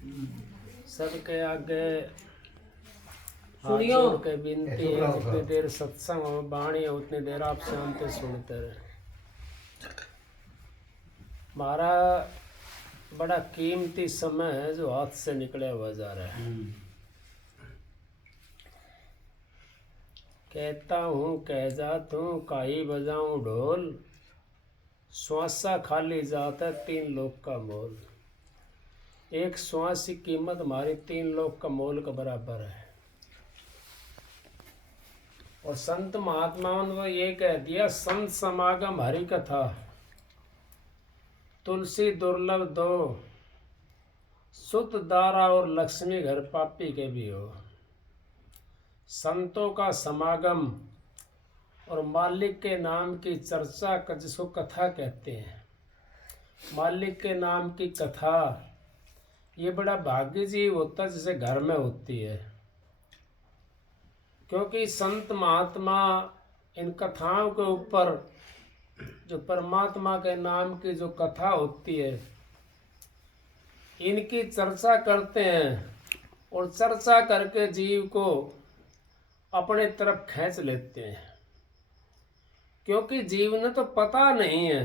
सबके आगे हाथ सुनियो। जोड़ के विनती है, जितनी देर सत्संग और वाणी है उतनी देर आप शांति सुनते रहे। हमारा बड़ा कीमती समय है जो हाथ से निकले हुआ जा रहा है। कहता हूँ कह जाता हूँ काई बजाऊं ढोल, श्वासा खाली जाता है 3 लोग का मोल। एक श्वास की कीमत हमारी 3 लोग का मोल के बराबर है। और संत महात्माओं ने तो ये कह दिया, संत समागम हरि कथा, तुलसी दुर्लभ दो, सुत दारा और लक्ष्मी घर पापी के भी हो। संतों का समागम और मालिक के नाम की चर्चा जिसको कथा कहते हैं, मालिक के नाम की कथा, ये बड़ा भाग्य जीव होता है जैसे घर में होती है। क्योंकि संत महात्मा इन कथाओं के ऊपर जो परमात्मा के नाम की जो कथा होती है, इनकी चर्चा करते हैं और चर्चा करके जीव को अपने तरफ खींच लेते हैं। क्योंकि जीव ने तो पता नहीं है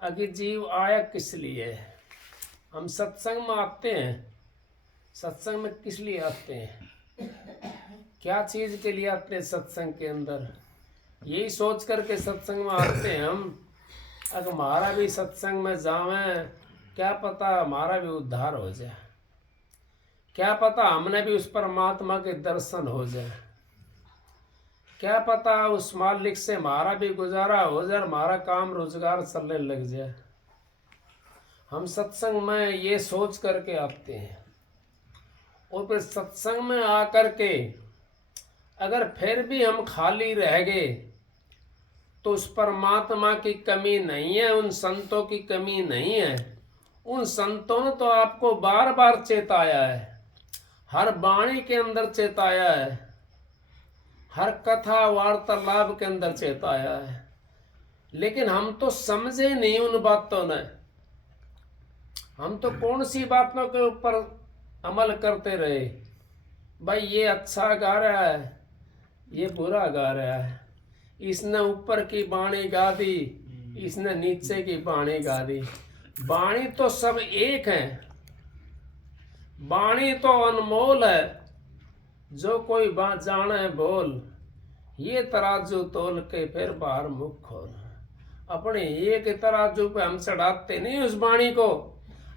आखिर जीव आया किस लिए। हम सत्संग में आते हैं, सत्संग में किस लिए आते हैं, क्या चीज के लिए आते हैं सत्संग के अंदर, यही सोच करके सत्संग में आते हैं हम। अगर हमारा भी सत्संग में जावें, क्या पता हमारा भी उद्धार हो जाए, क्या पता हमने भी उस परमात्मा के दर्शन हो जाए, क्या पता उस मालिक से हमारा भी गुजारा हो जाए, हमारा काम रोजगार चलने लग जाए। हम सत्संग में ये सोच करके आते हैं और फिर सत्संग में आकर के अगर फिर भी हम खाली रह गए तो उस परमात्मा की कमी नहीं है, उन संतों की कमी नहीं है। उन संतों ने तो आपको बार बार चेताया है, हर वाणी के अंदर चेताया है, हर कथा वार्तालाप के अंदर चेताया है, लेकिन हम तो समझे नहीं उन बातों ने। हम तो कौन सी बातों के ऊपर अमल करते रहे, भाई ये अच्छा गा रहा है, ये बुरा गा रहा है, इसने ऊपर की बाणी गा दी, इसने नीचे की बाणी गा दी। बाणी तो सब एक है, बाणी तो अनमोल है, जो कोई बात जाने बोल, ये तराजू तोल के फिर बाहर मुख खोल। अपने एक तराजू पे हम चढ़ाते नहीं उस बाणी को।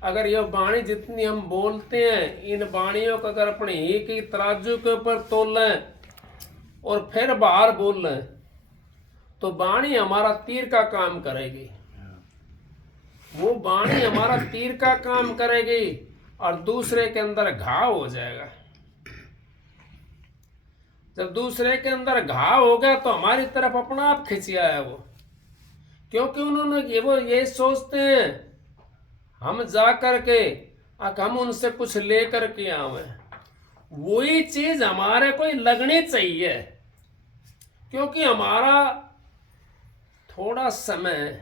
अगर ये बाणी जितनी हम बोलते हैं, इन बाणियों को अगर अपने एक ही तराजू के ऊपर तोल लें और फिर बाहर बोल लें तो बाणी हमारा तीर का काम करेगी। वो बाणी हमारा तीर का काम करेगी और दूसरे के अंदर घाव हो जाएगा। जब दूसरे के अंदर घाव हो गया तो हमारी तरफ अपना आप खिंचिया है वो। क्योंकि उन्होंने वो ये सोचते हैं हम जा करके हम उनसे कुछ लेकर के आवे, वही चीज हमारे को लगनी चाहिए। क्योंकि हमारा थोड़ा समय,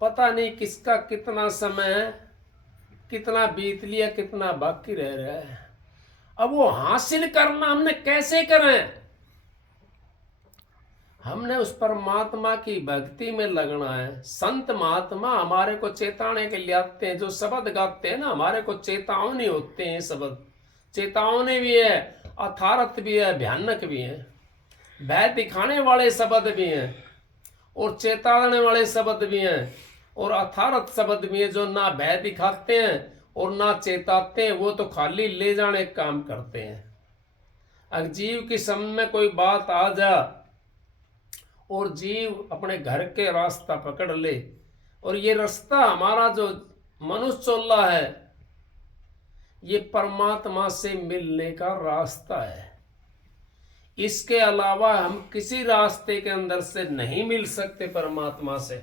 पता नहीं किसका कितना समय, कितना बीत लिया, कितना बाकी रह रहा है। अब वो हासिल करना हमने कैसे करें? हमने उस परमात्मा की भक्ति में लगना है। संत महात्मा हमारे को चेताने के लिए आते हैं, जो शब्द गाते हैं ना, हमारे को चेतावनी होते हैं। शब्द चेतावनी भी है, अथारथ भी है, भयानक भी है, भय दिखाने वाले शब्द भी हैं और चेताने वाले शब्द भी हैं और अथारथ शब्द भी हैं, जो ना भय दिखाते हैं और ना चेताते हैं, वो तो खाली ले जाने का काम करते हैं। अगर जीव की समझ में कोई बात आ जा और जीव अपने घर के रास्ता पकड़ ले, और ये रास्ता हमारा जो मनुष्य चल रहा है, ये परमात्मा से मिलने का रास्ता है। इसके अलावा हम किसी रास्ते के अंदर से नहीं मिल सकते परमात्मा से।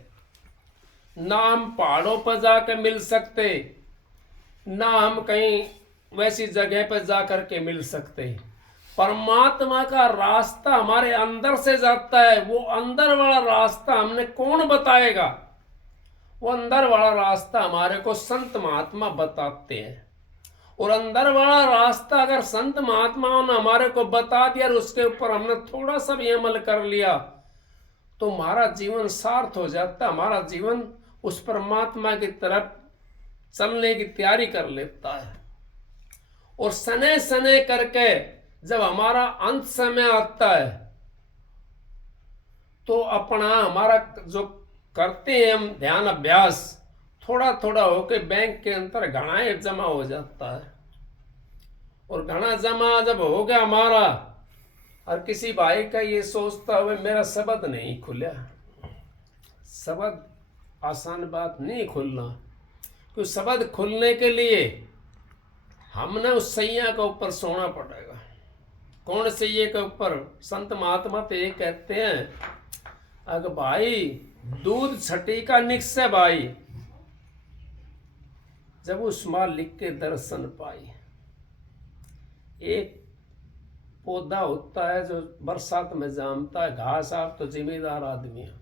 ना हम पहाड़ों पर जाकर मिल सकते, ना हम कहीं वैसी जगह पर जाकर के मिल सकते। परमात्मा का रास्ता हमारे अंदर से जाता है। वो अंदर वाला रास्ता हमने कौन बताएगा? वो अंदर वाला रास्ता हमारे को संत महात्मा बताते हैं। और अंदर वाला रास्ता अगर संत महात्माओं ने हमारे को बता दिया और उसके ऊपर हमने थोड़ा सा भी अमल कर लिया तो हमारा जीवन सार्थ हो जाता है। हमारा जीवन उस परमात्मा की तरफ चलने की तैयारी कर लेता है। और सने सने करके जब हमारा अंत समय आता है तो अपना हमारा जो करते हैं हम ध्यान अभ्यास थोड़ा थोड़ा होके बैंक के अंदर घना जमा हो जाता है। और घना जमा जब हो गया हमारा, और किसी भाई का ये सोचता हुए मेरा शब्द नहीं खुला, शब्द आसान बात नहीं खुलना, क्योंकि शब्द खुलने के लिए हमने उस सैया के ऊपर सोना पड़ेगा। कौन सैये के ऊपर? संत महात्मा तो ये कहते हैं अगर भाई दूध छठी का निक्स भाई, जब उस मालिक के दर्शन पाई। एक पौधा होता है जो बरसात में जामता है, घास। आप तो जिम्मेदार आदमी है,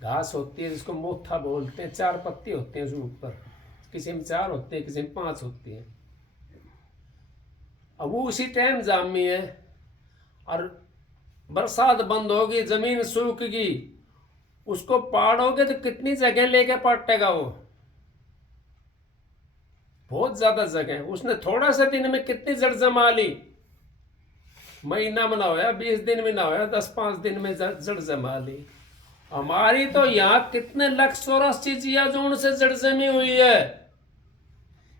घास होती है जिसको मोथा बोलते हैं, 4 पत्ती होते हैं उसके ऊपर, किसी में 4 होते हैं किसी में 5 होती है। अब वो उसी टाइम जामी है और बरसात बंद होगी, जमीन सूख गई, उसको पाड़ोगे तो कितनी जगह लेके पाटेगा वो? बहुत ज्यादा जगह। उसने थोड़ा सा दिन में कितनी जड़ जमा ली? महीना में ना होया, 20 दिन में ना होया, 10-5 दिन में जड़ जमा ली। हमारी तो यहाँ कितने लाख 84 चिड़िया जो उनसे जड़ जमी हुई है,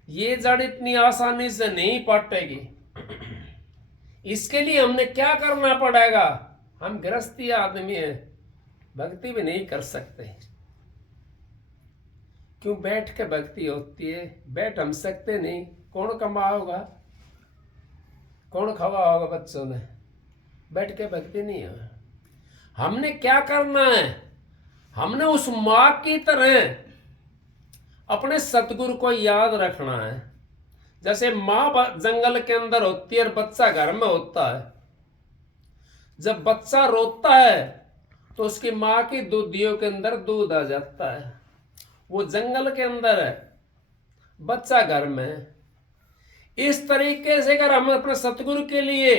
ये जड़ इतनी आसानी से नहीं पाटेगी। इसके लिए हमने क्या करना पड़ेगा? हम गृहस्थी आदमी हैं, भक्ति भी नहीं कर सकते। क्यों? बैठ के भक्ति होती है, बैठ हम सकते नहीं। कौन कमाओगा, कौन खवाओगा बच्चों ने? बैठ के भक्ति नहीं है। हमने क्या करना है? हमने उस माँ की तरह अपने सतगुरु को याद रखना है। जैसे माँ जंगल के अंदर होती है और बच्चा घर में होता है। जब बच्चा रोता है तो उसकी माँ की दूधियों के अंदर दूध आ जाता है। वो जंगल के अंदर है, बच्चा घर में है। इस तरीके से अगर हम अपने सतगुरु के लिए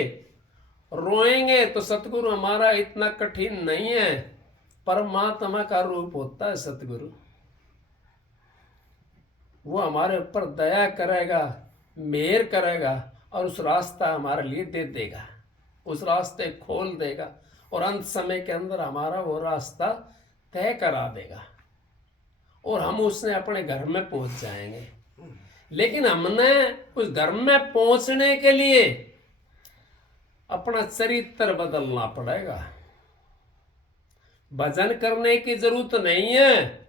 रोएंगे तो सतगुरु हमारा इतना कठिन नहीं है। परमात्मा का रूप होता है सतगुरु। वो हमारे ऊपर दया करेगा, मेहर करेगा और उस रास्ता हमारे लिए दे देगा, उस रास्ते खोल देगा और अंत समय के अंदर हमारा वो रास्ता तय करा देगा और हम उसने अपने घर में पहुंच जाएंगे। लेकिन हमने उस घर में पहुंचने के लिए अपना चरित्र बदलना पड़ेगा। भजन करने की जरूरत नहीं है,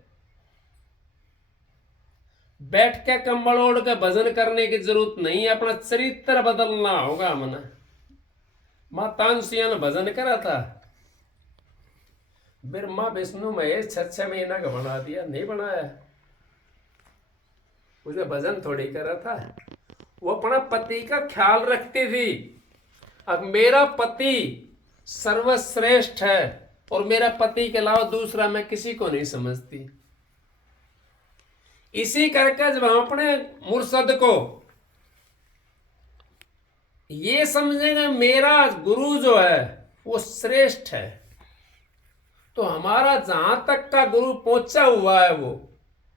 बैठ के कंबल ओढ़ के भजन करने की जरूरत नहीं है, अपना चरित्र बदलना होगा हमने। माता तानसेन ने भजन करा था, ब्रह्मा विष्णु महेश 6 महीना का बना दिया, नहीं बनाया। उसने भजन थोड़ी करा था। वो अपना पति का ख्याल रखती थी। अब मेरा पति सर्वश्रेष्ठ है और मेरा पति के अलावा दूसरा मैं किसी को नहीं समझती। इसी करके जब हम अपने मुर्शद को ये समझेंगे मेरा गुरु जो है वो श्रेष्ठ है, तो हमारा जहां तक का गुरु पहुंचा हुआ है, वो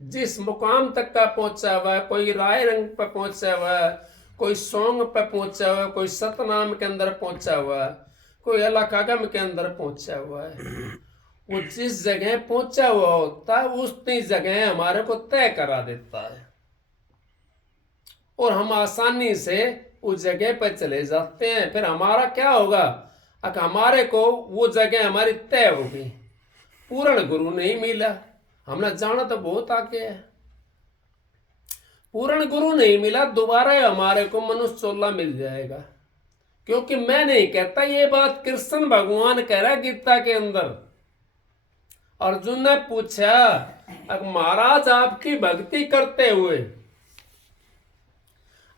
जिस मुकाम तक का पहुंचा हुआ है, कोई राय रंग पर पहुंचा हुआ है, कोई सौंग पर पहुंचा हुआ है, कोई सतनाम के अंदर पहुंचा हुआ है, कोई अलकागम के अंदर पहुंचा हुआ है, वो जिस जगह पहुंचा हुआ होता है उतनी जगह हमारे को तय करा देता है और हम आसानी से उस जगह पर चले जाते हैं। फिर हमारा क्या होगा? अगर हमारे को वो जगह हमारी तय होगी, पूर्ण गुरु नहीं मिला, हमने जाना तो बहुत आगे है, पूर्ण गुरु नहीं मिला, दोबारा हमारे को मनुष्य चोला मिल जाएगा। क्योंकि मैं नहीं कहता, ये बात कृष्ण भगवान कह रहा गीता के अंदर। अर्जुन ने पूछा, अगर महाराज आपकी भक्ति करते हुए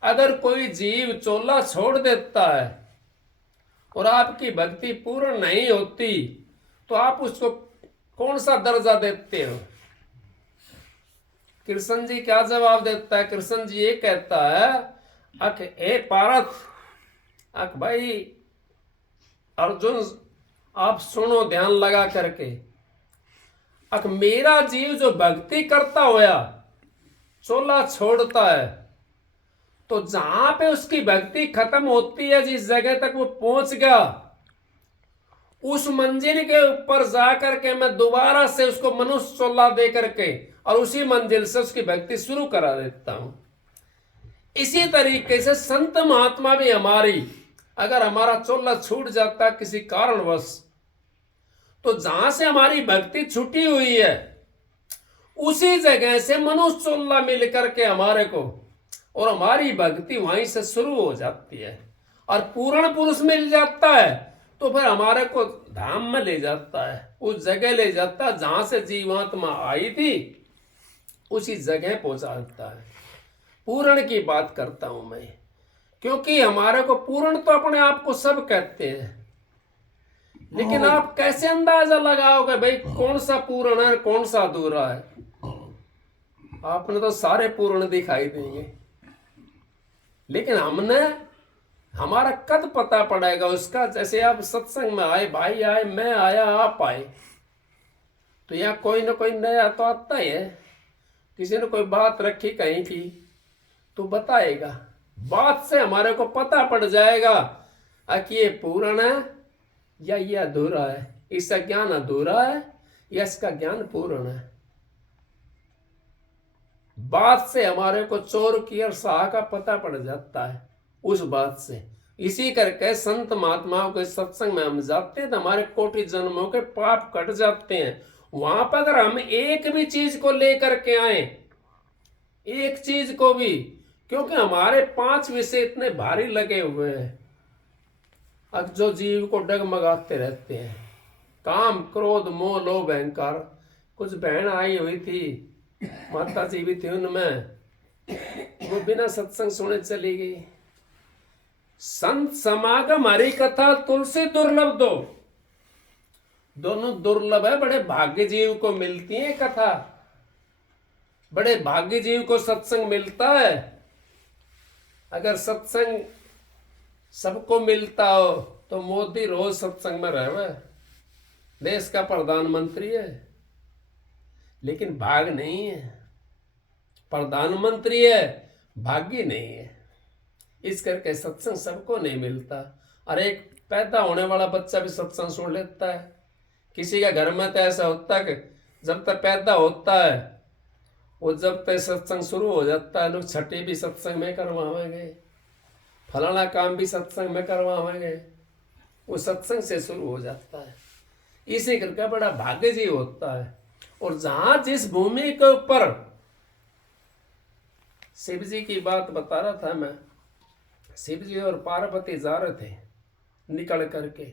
अगर कोई जीव चोला छोड़ देता है और आपकी भक्ति पूर्ण नहीं होती तो आप उसको कौन सा दर्जा देते हो? कृष्ण जी क्या जवाब देता है? कृष्ण जी ये कहता है, अख ए पारथ, अख भाई अर्जुन आप सुनो ध्यान लगा करके, अख मेरा जीव जो भक्ति करता होया चोला छोड़ता है, तो जहां पे उसकी भक्ति खत्म होती है, जिस जगह तक वो पहुंच गया, उस मंजिल के ऊपर जाकर के मैं दोबारा से उसको मनुष्य चोला दे करके और उसी मंजिल से उसकी भक्ति शुरू करा देता हूं। इसी तरीके से संत महात्मा भी हमारी, अगर हमारा चोला छूट जाता है किसी कारणवश, तो जहां से हमारी भक्ति छूटी हुई है उसी जगह से मनुष्य चोला मिल करके हमारे को, और हमारी भक्ति वहीं से शुरू हो जाती है, और पूर्ण पुरुष मिल जाता है तो फिर हमारे को धाम में ले जाता है, उस जगह ले जाता है जहां से जीवात्मा आई थी, उसी जगह पहुंचा देता है। पूर्ण की बात करता हूं मैं, क्योंकि हमारे को पूर्ण तो अपने आप को सब कहते हैं, लेकिन आप कैसे अंदाजा लगाओगे भाई कौन सा पूर्ण है कौन सा अधूरा है? आपने तो सारे पूर्ण दिखाई देंगे, लेकिन हमने, हमारा कद पता पड़ेगा उसका। जैसे आप सत्संग में आए, भाई आए, मैं आया, आप आए, तो यहाँ कोई ना कोई नया तो आता ही है। किसी ने कोई बात रखी कहीं की तो बताएगा, बात से हमारे को पता पड़ जाएगा कि ये पूर्ण है या ये अधूरा है, इसका ज्ञान अधूरा है या इसका ज्ञान पूर्ण है। बात से हमारे को चोर की और शाह का पता पड़ जाता है उस बात से। इसी करके संत महात्माओं के सत्संग में हम जाते हैं तो हमारे कोटि जन्मों के पाप कट जाते हैं। वहां पर अगर हम एक भी चीज को लेकर के आए, एक चीज को भी, क्योंकि हमारे 5 विषय इतने भारी लगे हुए हैं अब जो जीव को डगमगाते रहते हैं, काम क्रोध मोह लोभ अहंकार। कुछ बहन आई हुई थी, माता जी भी थी उनमें, वो बिना सत्संग सुने चली गई। संत समागम हरि कथा तुलसी दुर्लभ दो, दोनों दुर्लभ है, बड़े भाग्य जीव को मिलती है कथा, बड़े भाग्य जीव को सत्संग मिलता है। अगर सत्संग सबको मिलता हो तो मोदी रोज सत्संग में रहे, देश का प्रधानमंत्री है, लेकिन भाग नहीं है। प्रधानमंत्री है, भाग्य नहीं है। इस करके सत्संग सबको नहीं मिलता। और एक पैदा होने वाला बच्चा भी सत्संग सुन लेता है। किसी का घर में तो ऐसा होता है कि जब तक पैदा होता है वो जब तक सत्संग शुरू हो जाता है, लोग छठी भी सत्संग में करवाएंगे, फलाना काम भी सत्संग में करवाएंगे, वो सत्संग से शुरू हो जाता है। इसी करके बड़ा भाग्य जी होता है। और जहां जिस भूमि के ऊपर, शिव जी की बात बता रहा था मैं, शिव जी और पार्वती जा रहे थे निकल करके,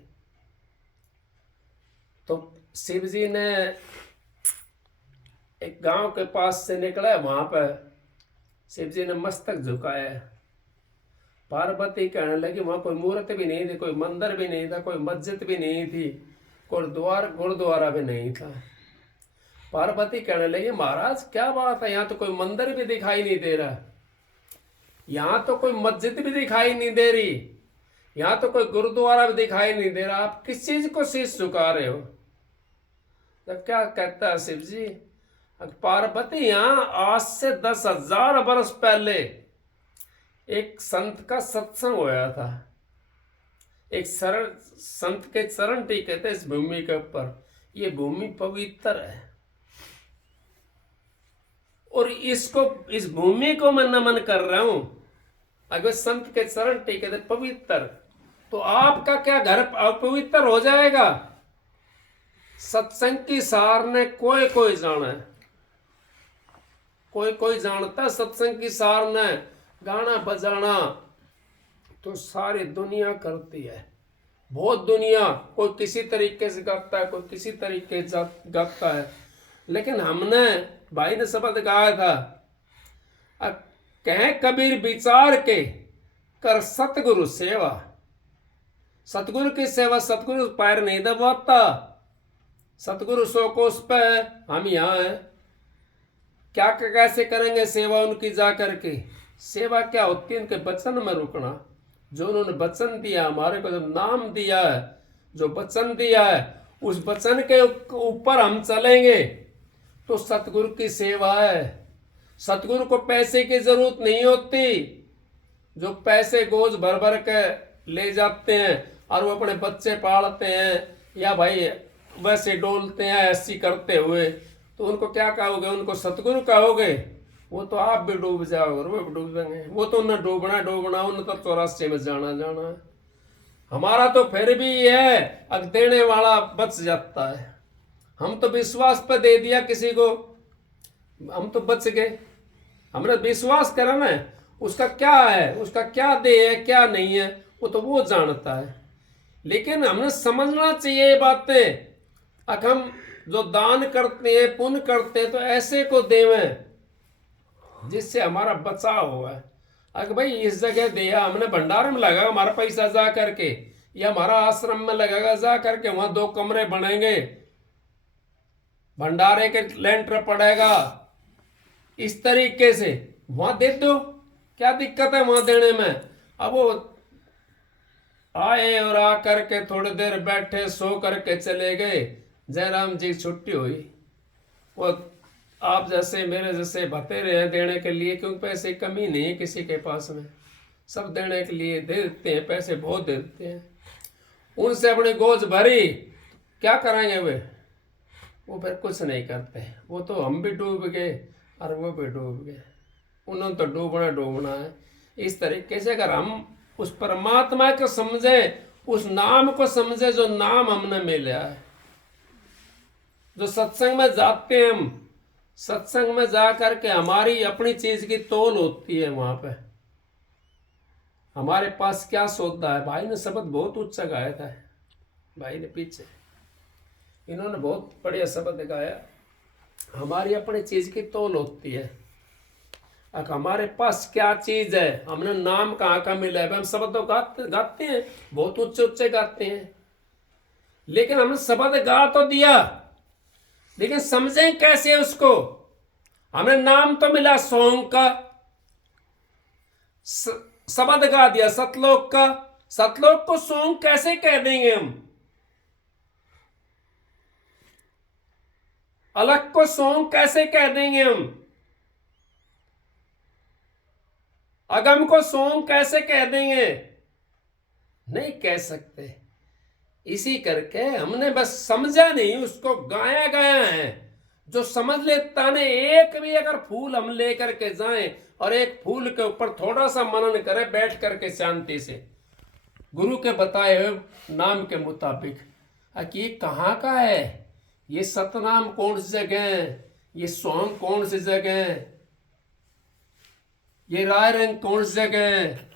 तो शिव जी ने एक गांव के पास से निकला, वहां पर शिव जी ने मस्तक झुकाया। पार्वती कहने लगी वहां कोई मूर्त भी नहीं थी, कोई मंदिर भी नहीं था, कोई मस्जिद भी नहीं थी, कोई गुरुद्वारा भी नहीं था। पार्वती कहने लगी महाराज क्या बात है, यहाँ तो कोई मंदिर भी दिखाई नहीं दे रहा, यहाँ तो कोई मस्जिद भी दिखाई नहीं दे रही, यहाँ तो कोई गुरुद्वारा भी दिखाई नहीं दे रहा, आप किस चीज को शीश झुका रहे हो? तब क्या कहता है शिव जी, पार्वती यहाँ आज से 10,000 वर्ष पहले एक संत का सत्संग होया था, एक सरल संत के चरण टीके थे इस भूमि के ऊपर। ये भूमि पवित्र है और इसको, इस भूमि को मैं नमन कर रहा हूं। अगर संत के चरण टीके थे पवित्र, तो आपका क्या घर अपवित्र हो जाएगा? सत्संग की सार ने कोई कोई जाना है, कोई कोई जानता सत्संग की सार ने। गाना बजाना तो सारी दुनिया करती है, बहुत दुनिया, कोई किसी तरीके से गाता है, कोई किसी तरीके से गाता है, लेकिन हमने, भाई ने शब्द गाया था, कहें कबीर विचार के कर सतगुरु सेवा। सतगुरु की सेवा, सतगुरु पैर नहीं दबाता, सतगुरु सो कोस पे हम यहाँ हैं। क्या कैसे करेंगे सेवा उनकी जा करके? सेवा क्या होती है? उनके वचन में रुकना। जो उन्होंने वचन दिया हमारे को, जो नाम दिया है, जो वचन दिया है, उस वचन के ऊपर हम चलेंगे तो सतगुरु की सेवा है। सतगुरु को पैसे की जरूरत नहीं होती। जो पैसे गोज भर भर के ले जाते हैं और वो अपने बच्चे पालते हैं या भाई वैसे डोलते हैं ऐसी करते हुए, तो उनको क्या कहोगे? उनको सतगुरु कहोगे? वो तो आप भी डूब जाओगे, वो भी डूब जाएंगे। वो तो न डूबना उन तो 84 में जाना है। हमारा तो फिर भी ये है, अग देने वाला बच जाता है। हम तो विश्वास पे दे दिया किसी को, हम तो बच गए। हमने विश्वास करा ना, उसका क्या है, उसका क्या दे है क्या नहीं है, वो तो वो जानता है। लेकिन हमने समझना चाहिए ये बातें। अगर हम जो दान करते हैं, पुण्य करते हैं, तो ऐसे को देवें जिससे हमारा बचाव हुआ है। अगर भाई इस जगह दिया, हमने भंडारे में लगा हमारा पैसा जा करके, या हमारा आश्रम में लगेगा जा करके, वहां 2 कमरे बनेंगे, भंडारे के लेंटर पड़ेगा, इस तरीके से वहां दे दो, क्या दिक्कत है वहां देने में? अब वो आए और आ करके थोड़ी देर बैठे, सो करके चले गए, जयराम जी छुट्टी हुई। वो आप जैसे मेरे जैसे बतेरे हैं देने के लिए, क्योंकि पैसे की कमी नहीं है किसी के पास में, सब देने के लिए दे देते हैं, पैसे बहुत दे देते हैं। उनसे अपनी गोज भरी, क्या करेंगे वे? वो फिर कुछ नहीं करते। वो तो हम भी डूब गए और वो भी डूब गए, उन्होंने तो डूबना है। इस तरीके से अगर हम उस परमात्मा को समझे, उस नाम को समझे जो नाम हमने मिला है, जो सत्संग में जाते हैं, हम सत्संग में जा करके हमारी अपनी चीज की तोल होती है। वहां पे हमारे पास क्या सौदा है? भाई ने शब्द बहुत ऊंचा गाया था, भाई ने पीछे, इन्होंने बहुत बढ़िया शब्द गाया। हमारी अपनी चीज की तोल होती है। अब हमारे पास क्या चीज है? हमने नाम कहाँ का मिला है? हम शब्द तो गाते हैं, बहुत ऊंचे ऊंचे गाते हैं, लेकिन हमने शब्द गा तो दिया, लेकिन समझें कैसे उसको? हमें नाम तो मिला सॉन्ग का, शब्द गा दिया सतलोक का, सतलोक को सॉन्ग कैसे कह देंगे हम? अलग को सॉन्ग कैसे कह देंगे हम? अगम को सॉन्ग कैसे कह देंगे? नहीं कह सकते। इसी करके हमने बस समझा नहीं, उसको गाया गया है। जो समझ लेता ने, एक भी अगर फूल हम लेकर के जाएं और एक फूल के ऊपर थोड़ा सा मनन करें बैठ करके शांति से, गुरु के बताए हुए नाम के मुताबिक, कि कहाँ का है ये सतनाम, कौन सी जगह है, ये सॉन्ग कौन सी जगह है, ये राय रंग कौन सी जगह है,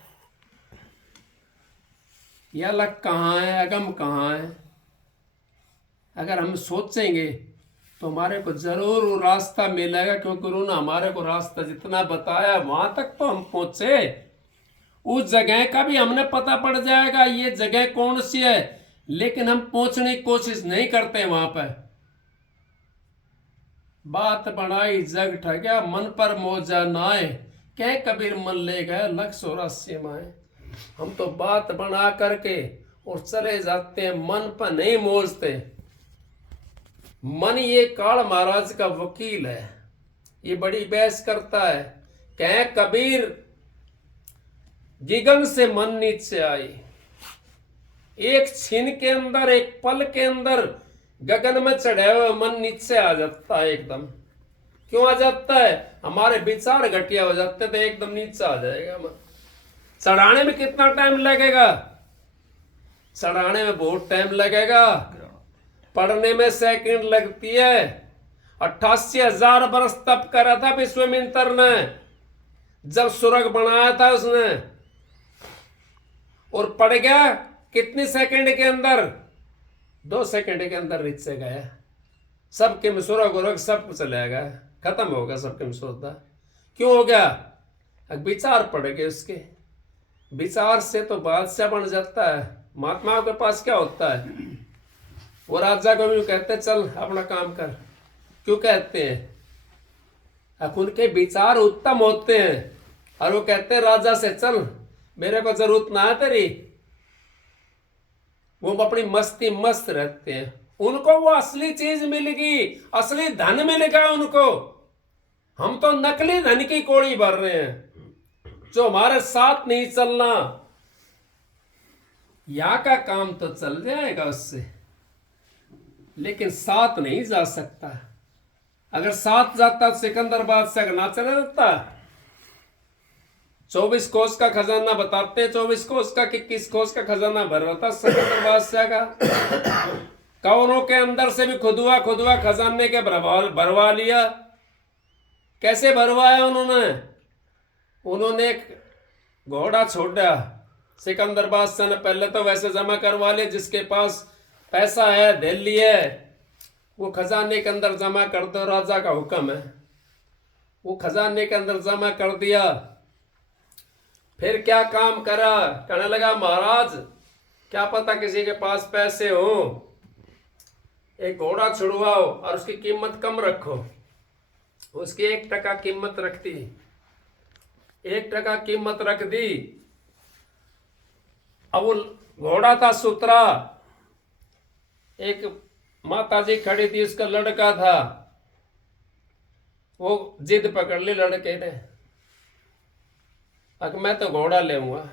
ये अलग कहाँ है, अगम कहाँ है? अगर हम सोचेंगे तो हमारे को जरूर वो रास्ता मिलेगा, क्योंकि गुरु ने हमारे को रास्ता जितना बताया वहां तक तो हम पहुंचे। उस जगह का भी हमने पता पड़ जाएगा ये जगह कौन सी है, लेकिन हम पहुंचने की कोशिश नहीं करते वहां पर। बात बढ़ाई जग ठग्या, मन पर मौजा नाए, कह कबीर मन ले गए 184 माए। हम तो बात बना करके और चले जाते हैं, मन पर नहीं मोजते। मन ये काल महाराज का वकील है, ये बड़ी बहस करता है। कह कबीर गिगन से मन नीचे आई, एक छीन के अंदर, एक पल के अंदर गगन में चढ़े हुए मन नीचे आ जाता है एकदम। क्यों आ जाता है? हमारे विचार घटिया हो जाते तो एकदम नीचे आ जाएगा मन। चढ़ाने में कितना टाइम लगेगा? चढ़ाने में बहुत टाइम लगेगा, पढ़ने में सेकंड लगती है। 88,000 बरस तप करा था विश्वामित्र ने, जब स्वर्ग बनाया था उसने, और पड़ गया कितने सेकंड के अंदर? 2 सेकंड के अंदर नीचे गया। सबके में स्वर्ग और सब चला गया, खत्म होगा सबके में सौदा। क्यों हो गया? विचार पड़ गए उसके। विचार से तो बादशाह बन जाता है। महात्माओं के पास क्या होता है? वो राजा को भी कहते चल अपना काम कर। क्यों कहते हैं? अब उनके विचार उत्तम होते हैं और वो कहते हैं राजा से चल, मेरे को जरूरत ना है तेरी। वो अपनी मस्ती मस्त रहते हैं, उनको वो असली चीज मिलेगी, असली धन मिलेगा उनको। हम तो नकली धन की कोड़ी भर रहे हैं, जो हमारे साथ नहीं चलना। यहाँ का काम तो चल जाएगा उससे, लेकिन साथ नहीं जा सकता। अगर साथ जाता सिकंदर बादशाह ना चले जाता। 24 कोस का खजाना बताते हैं, 24 कोस का 21 कोस का खजाना भर रहा था सिकंदर बादशाह का। कौरों के अंदर से भी खुदुआ खुदुआ खजाने के भरवा लिया। कैसे भरवाया उन्होंने एक घोड़ा छोड़ा। सिकंदर बादशाह ने पहले तो वैसे जमा करवा लिया, जिसके पास पैसा है दिल्ली है वो खजाने के अंदर जमा कर दो, राजा का हुक्म है। वो खजाने के अंदर जमा कर दिया। फिर क्या काम करा, कहने लगा महाराज क्या पता किसी के पास पैसे हो, एक घोड़ा छुड़वाओ और उसकी कीमत कम रखो। उसकी 1 टका कीमत रखती, 1 टका कीमत रख दी। अब वो घोड़ा था सुतरा, एक माता जी खड़ी थी, उसका लड़का था, वो जिद पकड़ ली लड़के ने, अब मैं तो घोड़ा लेऊंगा।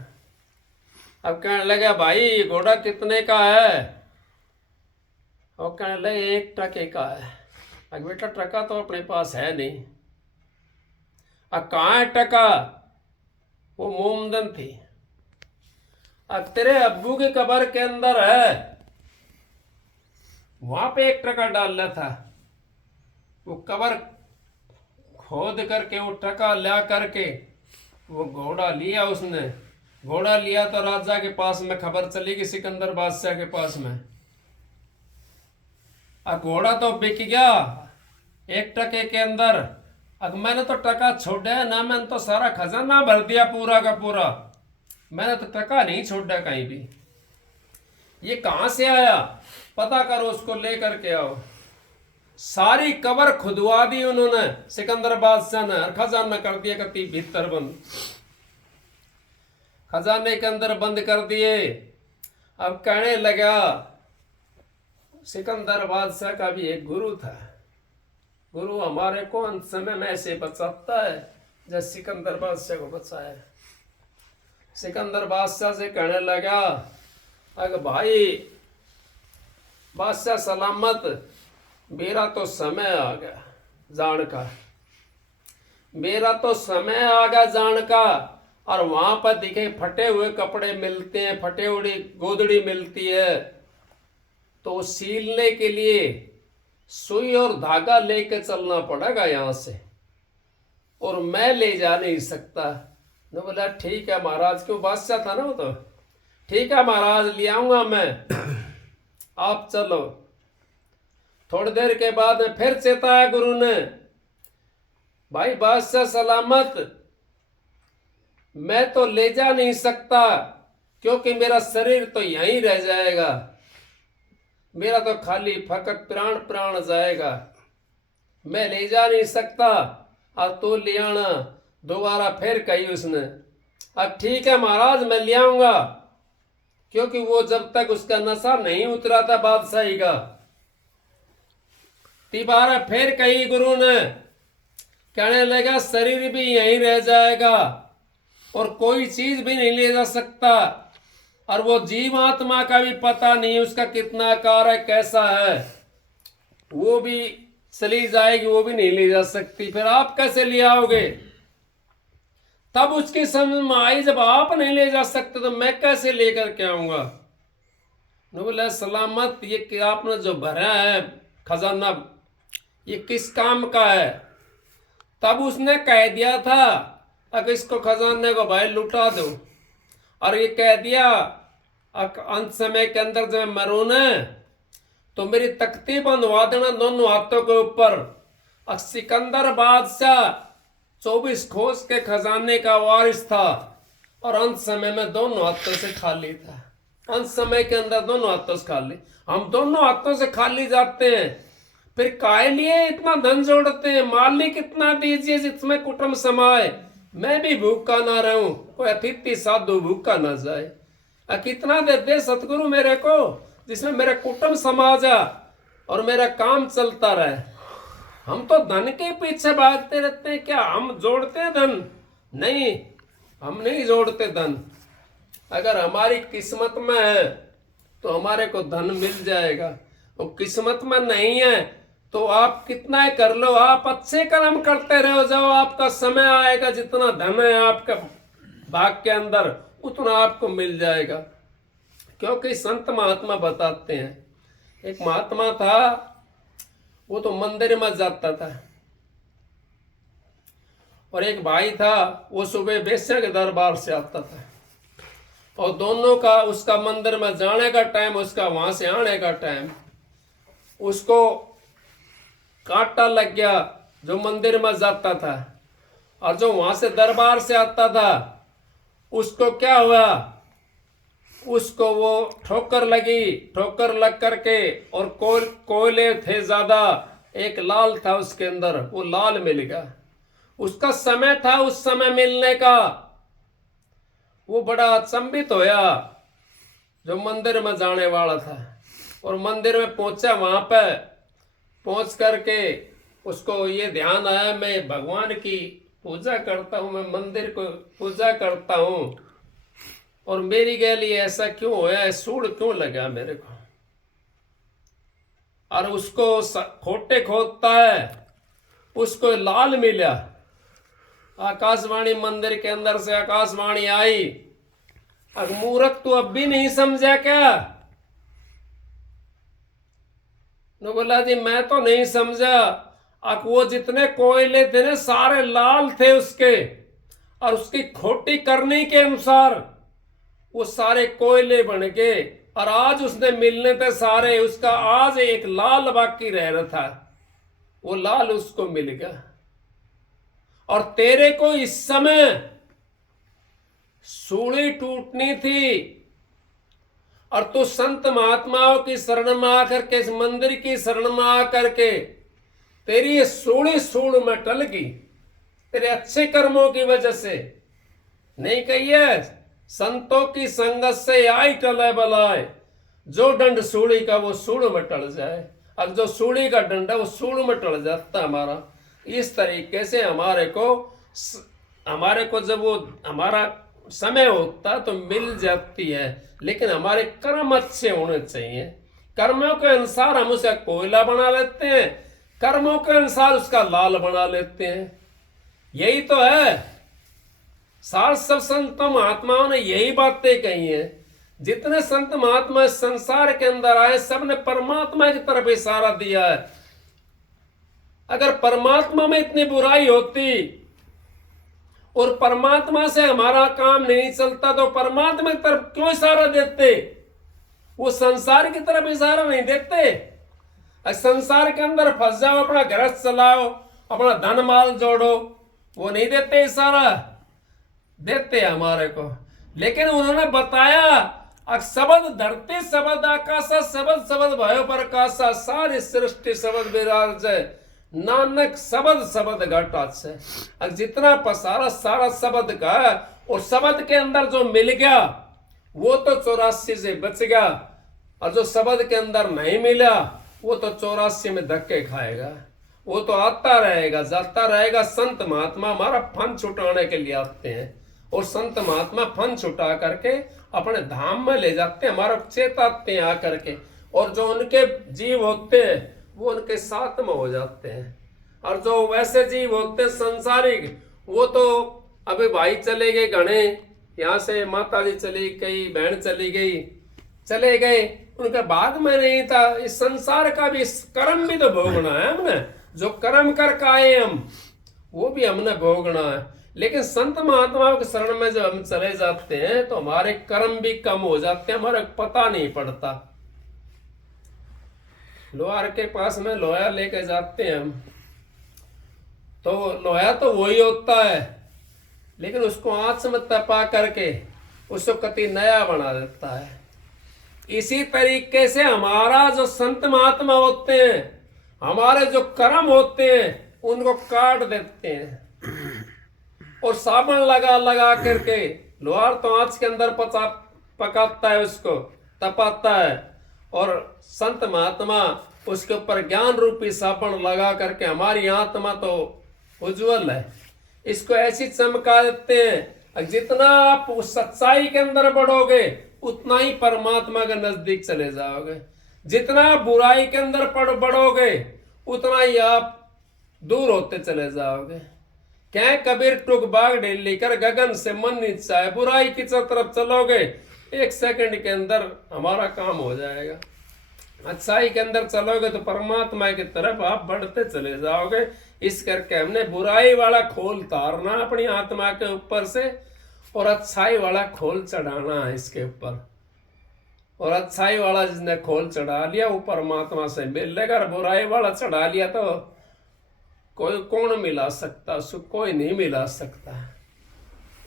अब कहने लगा भाई घोड़ा कितने का है? और कहने लगे 1 टके का है। अब बेटा टका तो अपने पास है नहीं। अब कहाँ है टका? वो मोमदन थी। अब तेरे अब्बू की कब्र के अंदर है, वहां पे 1 टका डालना था। वो कब्र खोद करके वो टका ला करके वो घोड़ा लिया उसने। घोड़ा लिया तो राजा के पास में खबर चली कि सिकंदर बादशाह के पास में। अब घोड़ा तो बिक गया 1 टके के अंदर। अब मैंने तो टका छोड़ा ना, मैंने तो सारा खजाना भर दिया पूरा का पूरा, मैंने तो टका नहीं छोड़ा कहीं भी। ये कहां से आया पता करो, उसको लेकर के आओ। सारी कब्र खुदवा दी उन्होंने सिकंदर बादशाह ने, खजाना कर दिया कति भीतर बंद, खजाने के अंदर बंद कर दिए। अब कहने लगा, सिकंदर बादशाह का भी एक गुरु था, गुरु हमारे को अंत समय में ऐसे बचाता है जैसे सिकंदर बादशाह को बचाया। सिकंदर बादशाह से कहने लगा, अगर भाई बादशाह सलामत, मेरा तो समय आ गया जान का, मेरा तो समय आ गया जान का। और वहां पर दिखे फटे हुए कपड़े मिलते हैं, फटे हुई गोदड़ी मिलती है, तो सीलने के लिए सुई और धागा लेके चलना पड़ेगा यहां से, और मैं ले जा नहीं सकता। ने बोला ठीक है महाराज, क्यों बादशाह था ना वो, तो ठीक है महाराज ले आऊंगा मैं, आप चलो। थोड़ी देर के बाद में फिर चेताया गुरु ने, भाई बादशाह सलामत, मैं तो ले जा नहीं सकता क्योंकि मेरा शरीर तो यहीं रह जाएगा, मेरा तो खाली फकत प्राण प्राण जाएगा, मैं ले जा नहीं सकता। अब तो ले आना। दोबारा फिर कही उसने, अब ठीक है महाराज मैं ले आऊंगा, क्योंकि वो जब तक उसका नशा नहीं उतरा था बादशाही का। तिबारा फिर कही गुरु ने, कहने लगा शरीर भी यहीं रह जाएगा और कोई चीज भी नहीं ले जा सकता, और वो जीवात्मा का भी पता नहीं उसका कितना आकार है कैसा है, वो भी चली जाएगी, वो भी नहीं ले जा सकती, फिर आप कैसे ले आओगे? तब उसकी समझ में आई, जब आप नहीं ले जा सकते तो मैं कैसे लेकर के आऊंगा? बोला सलामत, ये कि आपने जो भरा है खजाना ये किस काम का है? तब उसने कह दिया था, अगर इसको खजाने को भाई लुटा दो, और ये कह दिया अंत समय के अंदर जब मैं मरूं न तो मेरी तख्ती बंधवा देना दोनों हाथों के ऊपर। और सिकंदर बादशाह 24 खोस के खजाने का वारिस था, और अंत समय में दोनों हाथों से खाली था। अंत समय के अंदर दोनों हाथों से खाली, हम दोनों हाथों से खाली जाते हैं, फिर काहे लिए इतना धन जोड़ते हैं? मालिक इतना दीजिए जिसमें कुटुंब समाए, मैं भी भूखा ना रहूं, कोई अतिथि साधु भूखा ना जाए। कितना दे दे सतगुरु मेरे को, जिसमें मेरा कुटुंब समा जा और मेरा काम चलता रहे। हम तो धन के पीछे भागते रहते हैं। क्या हम जोड़ते हैं धन? नहीं, हम नहीं जोड़ते धन। अगर हमारी किस्मत में है तो हमारे को धन मिल जाएगा, और किस्मत में नहीं है तो आप कितना ही कर लो, आप अच्छे कर्म करते रहो जाओ, आपका समय आएगा, जितना धन है आपका भाग के अंदर उतना आपको मिल जाएगा। क्योंकि संत महात्मा बताते हैं, एक महात्मा था, वो तो मंदिर में जाता था, और एक भाई था, वो सुबह वेश्या के दरबार से आता था, और दोनों का, उसका मंदिर में जाने का टाइम, उसका वहां से आने का टाइम, उसको कांटा लग गया जो मंदिर में जाता था, और जो वहां से दरबार से आता था उसको क्या हुआ, उसको वो ठोकर लगी, ठोकर लग करके, और कोयले थे ज्यादा, एक लाल था उसके अंदर, वो लाल मिल गया। उसका समय था उस समय मिलने का। वो बड़ा अचंभित होया जो मंदिर में जाने वाला था, और मंदिर में पहुंचा। वहां पे पहुंच करके उसको ये ध्यान आया, मैं भगवान की पूजा करता हूँ, मैं मंदिर को पूजा करता हूँ, और मेरी गैली ऐसा क्यों होया, सूड़ क्यों लगा मेरे को। और उसको खोटे खोदता है, उसको लाल मिला। आकाशवाणी मंदिर के अंदर से आकाशवाणी आई, अब मूर्ख तू अब भी नहीं समझा क्या? तो बोला जी मैं तो नहीं समझा। अब वो जितने कोयले थे ना सारे लाल थे उसके, और उसकी खोटी करने के अनुसार वो सारे कोयले बन गए, और आज उसने मिलने थे सारे, उसका आज एक लाल बाकी रह रहा था, वो लाल उसको मिल गया। और तेरे को इस समय सूली टूटनी थी, और तू संत महात्माओं की शरण में आकर के, इस मंदिर की शरण में आकर के तेरी ये सूली सूड़ में टल गई, तेरे अच्छे कर्मों की वजह से। नहीं कहिए संतों की संगत से आई टले बलाए, जो दंड सूली का वो सूड़ में टल जाए। अब जो सूली का दंड है वो सूड़ में टल जाता हमारा। इस तरीके से हमारे को जब वो हमारा समय होता तो मिल जाती है, लेकिन हमारे कर्म अच्छे होने चाहिए। कर्मों के अनुसार हम उसे कोयला बना लेते हैं, कर्मों के अनुसार उसका लाल बना लेते हैं। यही तो है, सार सब संतों महात्माओं ने यही बातें कही हैं। जितने संत महात्मा संसार के अंदर आए सबने परमात्मा की तरफ इशारा दिया है। अगर परमात्मा में इतनी बुराई होती और परमात्मा से हमारा काम नहीं चलता तो परमात्मा की तरफ क्यों इशारा देते? वो संसार की तरफ इशारा नहीं देते। संसार के अंदर फंस जाओ, अपना घर चलाओ, अपना धन माल जोड़ो, वो नहीं देते इशारा, देते हमारे को। लेकिन उन्होंने बताया शब्द धरती शब्द आकाशा, शब्द शब्द भयो प्रकाशा, सारी सृष्टि शब्द विराज, नानक शब्द शब्द घटा से। जितना पसारा सारा शब्द का, और शब्द के अंदर जो मिल गया वो तो 84 से बच गया, और जो शब्द के अंदर नहीं मिला वो तो 84 में धक्के खाएगा। वो तो आता रहेगा जाता रहेगा। संत महात्मा हमारा फन छुटाने के लिए आते हैं, और संत महात्मा फन छुटा करके अपने धाम में ले जाते हैं, हमारा चेताते हैं आकर के। और जो उनके जीव होते हैं वो उनके साथ में हो जाते हैं। और जो वैसे जीव होते हैं संसारिक, वो तो अभी भाई चले गए घने, यहाँ से माता जी चली गई, बहन चली गई, चले गए, उनका बाद में नहीं था। इस संसार का भी कर्म भी तो भोगना है हमने, जो कर्म करके आए हम वो भी हमने भोगना है। लेकिन संत महात्माओं के शरण में जब हम चले जाते हैं तो हमारे कर्म भी कम हो जाते हैं, हमारे पता नहीं पड़ता। लोहार के पास में लोहा लेके जाते हैं हम, तो लोहा तो वही होता है, लेकिन उसको आंच में तपा करके उसको कति नया बना देता है। इसी तरीके से हमारा जो संत महात्मा होते हैं, हमारे जो कर्म होते हैं उनको काट देते हैं और साबुन लगा लगा करके, लोहार तो आंच के अंदर पकाता है, उसको तपाता है, और संत महात्मा उसके ऊपर ज्ञान रूपी साबुन लगा करके हमारी आत्मा तो उज्जवल है, इसको ऐसी चमका देते हैं। जितना आप उस सच्चाई के अंदर बढ़ोगे उतना ही परमात्मा के नजदीक चले जाओगे, जितना बुराई के अंदर बढ़ोगे उतना ही आप दूर होते चले जाओगे। क्या कबीर टुक बाग ढेल लेकर गगन से मन नीचा है, बुराई की तरफ चलोगे 1 सेकंड के अंदर हमारा काम हो जाएगा। अच्छाई के अंदर चलोगे तो परमात्मा की तरफ आप बढ़ते चले जाओगे। इस करके हमने बुराई वाला खोल तारना अपनी आत्मा के ऊपर से और अच्छाई वाला खोल चढ़ाना है इसके ऊपर, और अच्छाई वाला जिसने खोल चढ़ा लिया वो परमात्मा से मिल लेगा। बुराई वाला चढ़ा लिया तो कोई कौन मिला सकता, उसको कोई नहीं मिला सकता,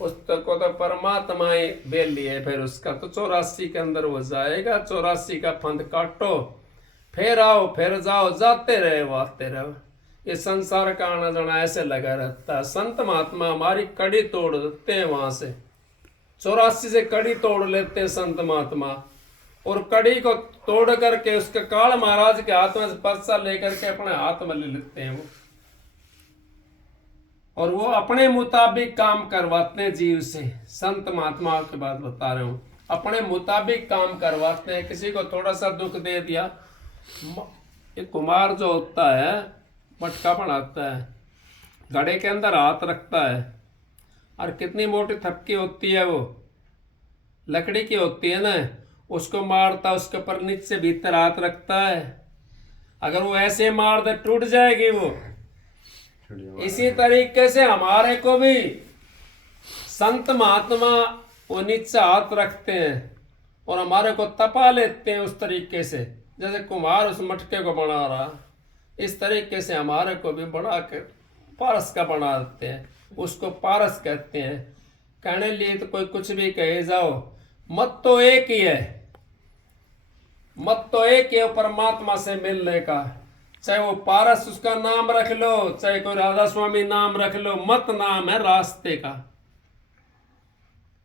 उसको तो परमात्मा ही बेल लिए। फिर उसका तो 84 के अंदर हो जाएगा। 84 का फंद काटो, फिर आओ फिर जाओ, जाते रहे वो आते रहो। ये संसार का आना जाना ऐसे लगा रहता है। संत महात्मा हमारी कड़ी तोड़ देते हैं, वहां से 84 से कड़ी तोड़ लेते हैं संत महात्मा, और कड़ी को तोड़ करके उसके काल महाराज के हाथ में पर्चा लेकर के अपने हाथ में ले लेते हैं वो, और वो अपने मुताबिक काम करवाते हैं जीव से। संत महात्मा की बात बता रहे हूँ, अपने मुताबिक काम करवाते हैं। किसी को थोड़ा सा दुख दे दिया, ये कुमार जो होता है मटका बनाता है, घड़े के अंदर हाथ रखता है, और कितनी मोटी थपकी होती है वो, लकड़ी की होती है ना, उसको मारता, उसके ऊपर नीचे भीतर हाथ रखता है, अगर वो ऐसे मार दे टूट जाएगी वो। इसी तरीके से हमारे को भी संत महात्मा वो नीचे हाथ रखते हैं और हमारे को तपा लेते हैं उस तरीके से, जैसे कुम्हार उस मटके को बना रहा, इस तरीके से हमारे को भी बना कर पारस का बना देते हैं। उसको पारस कहते हैं। कहने लिए तो कोई कुछ भी कहे जाओ, मत तो एक ही है, मत तो एक ही है परमात्मा से मिलने का। चाहे वो पारस उसका नाम रख लो, चाहे कोई राधा स्वामी नाम रख लो, मत नाम है रास्ते का,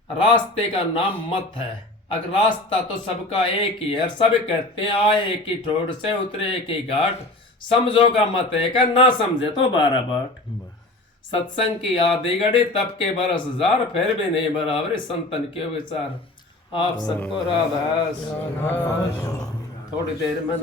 रास्ते का नाम मत है। अगर रास्ता तो सबका एक ही है, सब कहते हैं आए एक ही ठोड़ से उतरे एक ही घाट, समझो का मत है क्या, ना समझे तो 12 बाट। सत्संग की आधी घड़ी तब के बरस हजार, फिर भी नहीं बराबर संतन के विचार। आप सबको राधा। थोड़ी देर में